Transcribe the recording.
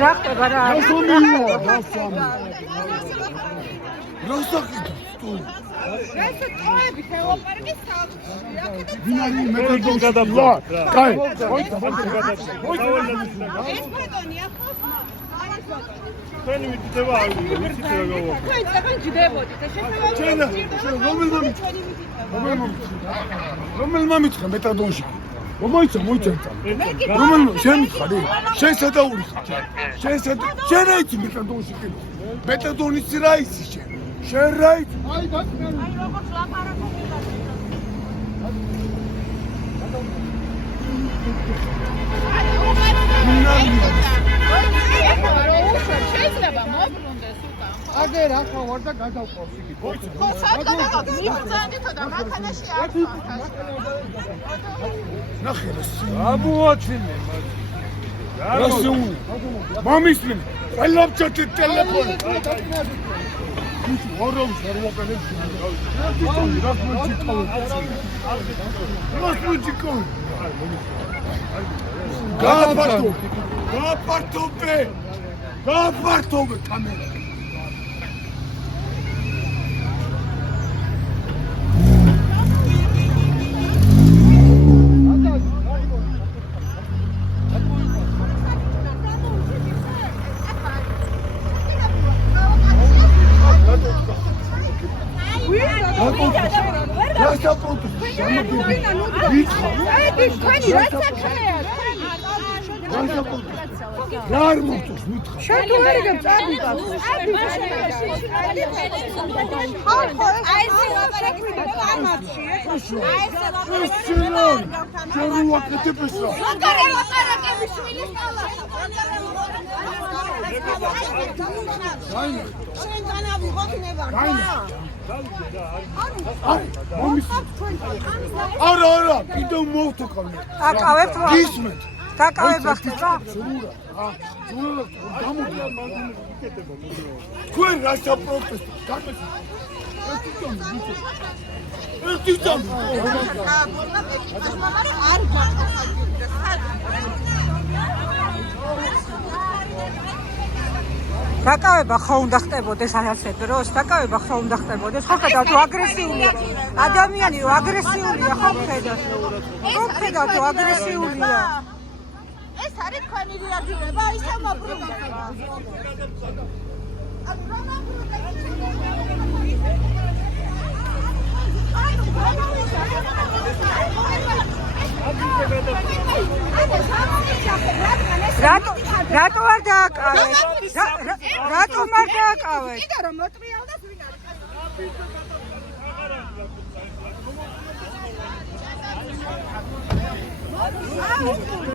რა ხდება რა? ესე ტოები თეოპარკის სახლში. დინარი მეტად გადაბლა. კაი. ეს ბატონია ხო? თქვენი მითითება არ ვიცი რა გავაკეთე. თქვენ წაგან ჯდებოდით და რომელმა მითხრა მეტადონში? მოიცა. რომელმა შენ მითხარი? შენ სადაური ხარ? შენ აიცი მეტადონში კი? მეტადონის რა იცი შენ? შენ რა იცი? აი როგორც ლაპარაკობ შეიძლება მოbrunდეს უკან. აგერ ახლა ვარ და გადავყავს იგი. ხო, სადღაც მიბრძანდით და მანქანაში არ ვარ. ნახე რა. აბუოჩინე რასუ? მომისმენ. ელაპჩეთ ტელეფონი. ის ვარაუს არ ვაკეთებ. რასმუჯიკო. გაფართოვე კამერა. Rar motos mitra. შენ თუ არ იგებ წავიდეთ. არა, კიდევ მოვთოქავ. აკავებთ რა? გისმენთ. დაკავება ხდება? თქვენ რა საპროტესტო? დაკავება ხო უნდა ხდებოდეს ასე დროს? დაკავება ხო უნდა ხდებოდეს? ხო ხედავთ თუ აგრესიულია. ადამიანი რო აგრესიულია ხო ხედავთ? ხო ხედავთ თუ აგრესიულია. ეს არის თქვენი რეაგირება, ისე მოbrunდება. რატო არ დააკავეთ? რატომ არ დააკავეთ? კიდე რომ მოტრიალდა ვინ არის?